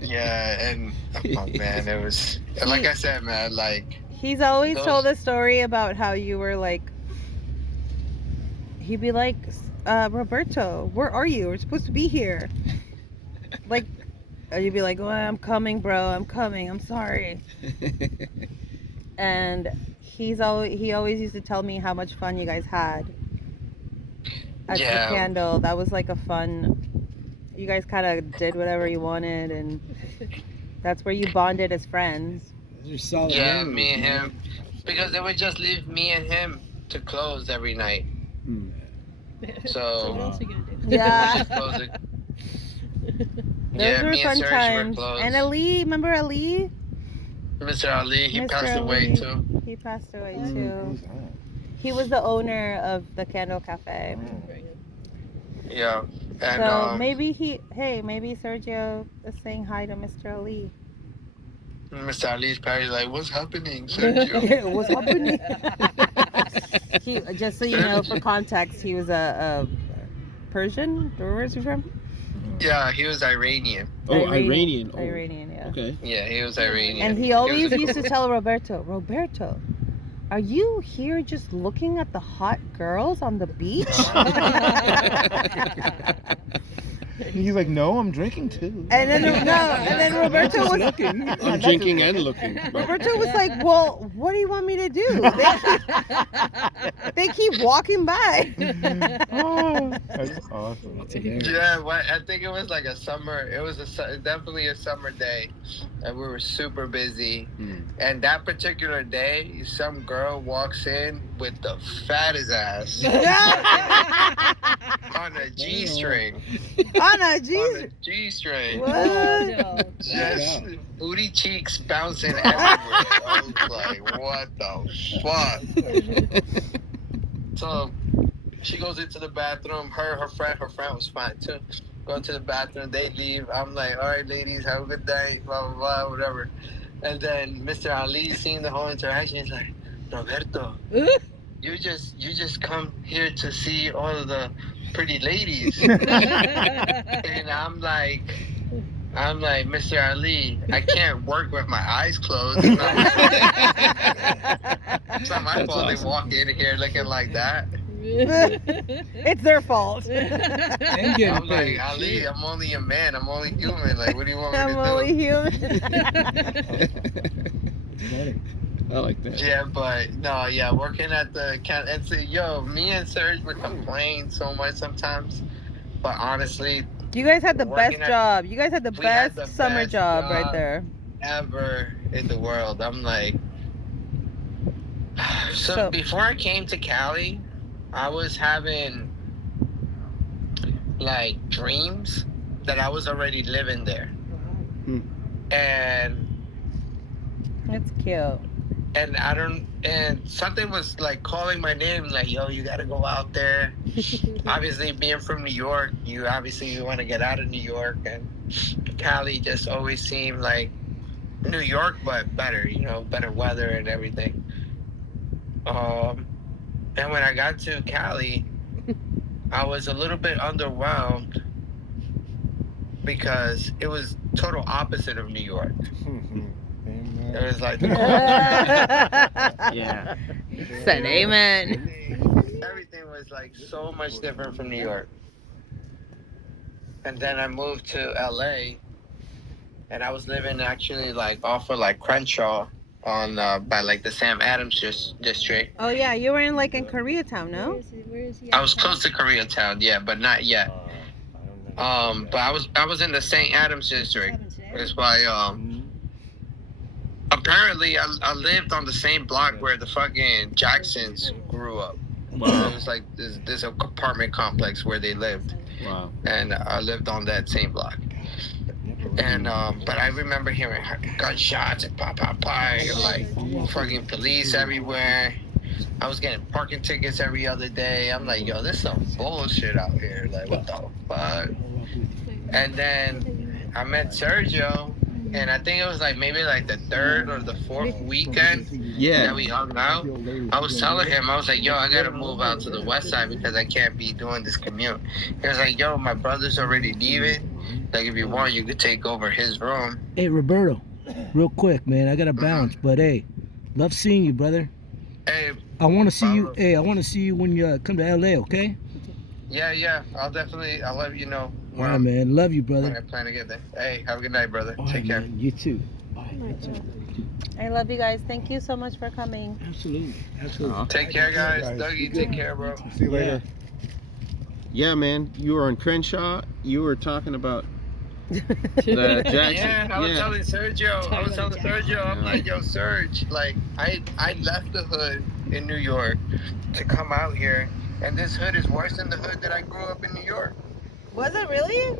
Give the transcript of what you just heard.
Yeah, and oh man, it was like I said, man. Like He's always those. told a story about how you were like, he'd be like, Roberto, where are you? We're supposed to be here. Like, you'd be like, oh, I'm coming, bro. I'm coming. I'm sorry. And he always used to tell me how much fun you guys had at the Yeah, candle. That was like a fun. You guys kind of did whatever you wanted, and that's where you bonded as friends. Those are solid yeah, memories, me and man. him, because they would just leave me and him to close every night. Hmm. So what So else are you gonna do? we Yeah. just closed it. Those Yeah, were me and fun Sergio were times. close. And Ali, remember Ali? Mr. Ali, he Mr. passed away Ali. too. He passed away What? too. Who's that? He was the owner of the Candle Cafe. Very good. Yeah, and So maybe maybe Sergio is saying hi to Mr. Ali. Mr. Ali's probably like, "What's happening, Sergio?" What's happening? He, just so you know, for context, he was a Persian. Where is he from? Yeah, he was Iranian. Oh, Iranian. Oh, Iranian, yeah. okay. Yeah, he was Iranian. And he was always a- used to tell Roberto, are you here just looking at the hot girls on the beach? He's like, no, I'm drinking too. And then Roberto was looking. I'm drinking and looking. Roberto was like, well, what do you want me to do? They keep walking by. Oh, that's awesome. That's hilarious. Yeah, I think it was like a summer. It was definitely a summer day, and we were super busy. Hmm. And that particular day, some girl walks in with the fattest ass on a G-string. Oh, no, On a jeez. G-string. What? No. Just booty cheeks bouncing everywhere. I was like, what the fuck? So she goes into the bathroom. Her friend was fine too. Go to the bathroom. They leave. I'm like, all right, ladies, have a good night. Blah blah blah, whatever. And then Mr. Ali, seeing the whole interaction, is like, Roberto, you just come here to see all of the pretty ladies. And I'm like, Mr. Ali, I can't work with my eyes closed. It's not my That's fault awesome. they walk in here looking like that. It's their fault. And getting I'm like, paid. Ali, I'm only a man. I'm only human. Like, what do you want me I'm to only do? human. Funny. I like that. Yeah, but no, yeah, working at the and so, yo, me and Serge would complain so much sometimes, but honestly, You guys had the best Working at- job. You guys had the we had best the summer best job right job. there. ever in the world. I'm like, so So- before I came to Cali, I was having like dreams that I was already living there, and That's cute. and something was like calling my name, like, yo, you gotta go out there. Obviously, being from New York, you want to get out of New York, and Cali just always seemed like New York, but better, better weather and everything. And when I got to Cali, I was a little bit underwhelmed because it was total opposite of New York. It was like Yeah. Said amen. everything was like so much different from New York. And then I moved to LA, and I was living actually like off of like Crenshaw on by like the Sam Adams district. Oh yeah, you were in Koreatown, Where no? is he I was close to Koreatown, yeah, but not yet. But I was in the St. Adams district. That's why apparently I lived on the same block where the fucking Jacksons grew up. Wow. It was like this apartment complex where they lived, Wow. and I lived on that same block. And but I remember hearing gunshots and pop, like fucking police everywhere. I was getting parking tickets every other day. I'm like, yo, this is some bullshit out here. Like, what the fuck? And then I met Sergio, and I think it was like maybe like the third or the fourth weekend that Yeah. we hung out. I was telling him, I was like, yo, I gotta move out to the west side because I can't be doing this commute. He was like, yo, my brother's already leaving. Like, if you want, you could take over his room. Hey, Roberto, real quick, man. I gotta bounce, but hey, love seeing you, brother. Hey, I want to see you. Pablo. Hey, I want to see you when you come to LA. Okay? yeah. I'll let you know All right, man. Love you, when I brother. plan to get there. Hey, have a good night, brother. All Take right, care. man. You too. All right, you too. I love you guys. Thank you so much for coming. Absolutely, absolutely. Take care, guys. Guys, Dougie, good. take care, bro. See you later. Yeah, man. You were on Crenshaw. You were talking about the Jackson. Yeah, I was telling Sergio. I'm like, yo, Serge, like, I left the hood in New York to come out here, and this hood is worse than the hood that I grew up in New York. Was it really?